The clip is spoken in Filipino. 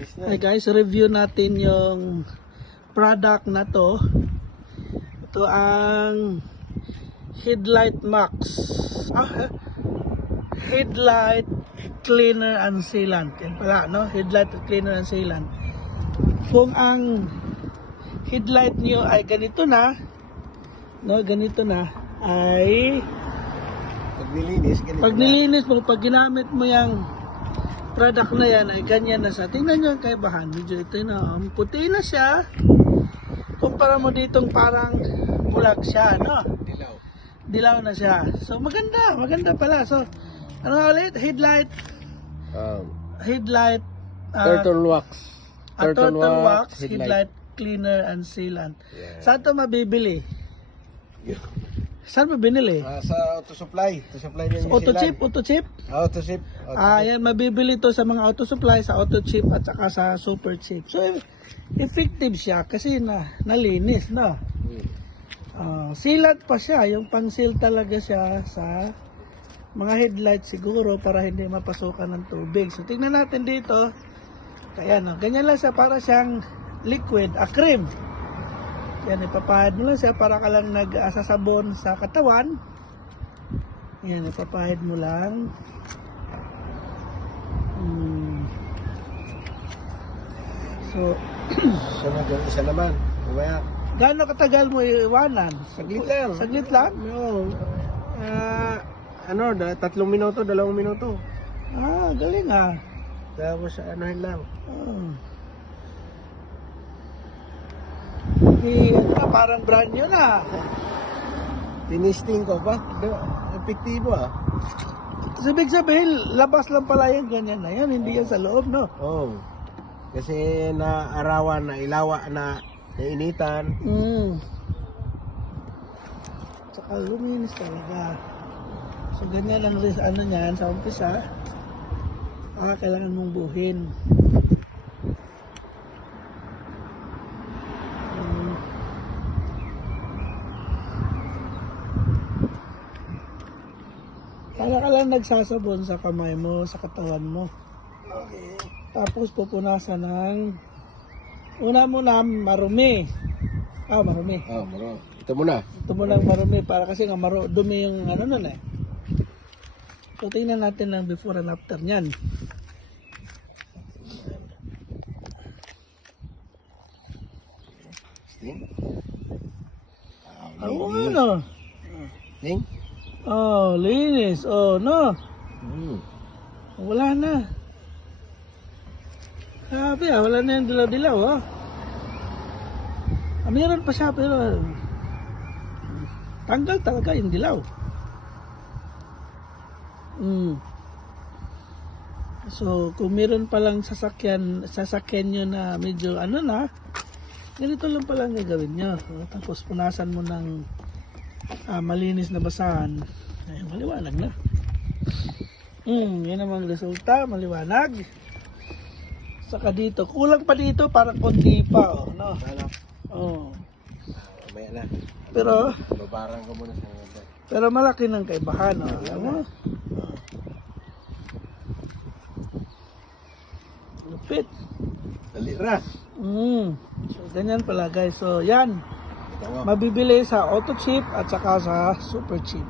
Hi guys, review natin yung product na to. Ito ang Headlight Max. Headlight Cleaner and Sealant. Yan pala, no? Headlight Cleaner and Sealant. Kung ang headlight nyo ay ganito na, no? Ganito na, ay pag nilinis mo, pag ginamit mo yung product na yan ay ganyan na siya. Tingnan nyo ang kaibahan. Medyo ito na, puti na siya. Kumpara mo ditong parang bulag siya, no? Dilaw na siya. So maganda pala. So ano ulit? Headlight Turtle wax. Turtle wax headlight cleaner and sealant. Yeah. Saan ito mabibili? Yeah. Saan mo binili? Sa auto supply. Auto chip? Auto chip. Yan, mabibili to sa mga auto supply, sa auto chip at saka sa super chip. So effective siya kasi nalinis, no? Sealant pa siya, yung pang-seal talaga siya sa mga headlight siguro para hindi mapasukan ng tubig. So tingnan natin dito. Kaya no, ganyan lang siya, para siyang liquid, cream. Yan, ipapahid mo lang siya para ka lang nag-asasabon sa katawan. Yan, ipapahid mo lang. So, isa naman. Kumaya. gaano katagal mo iwanan? Saglit lang. Saglit lang? No. 3 minuto, 2 minuto. Galing ah. Tapos anuhin lang. Parang brand new na. Tinisting ko pa. Epektibo ah. So, ibig sabihin, labas lang pala yan, ganyan na yan. Hindi yan sa loob, no? Oo. Kasi naarawan, nailawa, nainitan. Tsaka luminis talaga. So, ganyan lang rin ano niyan, sa umpisa. Kailangan mong buhin. Para ka lang nagsasabon sa kamay mo, sa katawan mo. Okay. Tapos pupunasan ng una muna marumi. Marumi. Maro. Ito muna. Ito muna marumi para kasi nga dumi yung ano nun eh. So tingnan natin ang before and after niyan. Ano? Ting? Linis. No. Wala na. Sabi wala na yung dilaw-dilaw, Meron pa siya pero tanggal talaga yung dilaw. So, kung meron palang sasakyan nyo na medyo ganito lang palang gagawin nyo. Tapos punasan mo ng malinis na basahan. Ay, maliwanag na. Yan namang resulta, maliwanag. Saka dito, kulang pa dito, parang konti pa, no? Mamaya na. Pero, babarang ko muna sa mga. Pero malaki ng kaibahan, alam mo? Lupit. Dalira. So, ganyan pala guys. So, yan. Mabibili sa auto chip at saka sa super chip.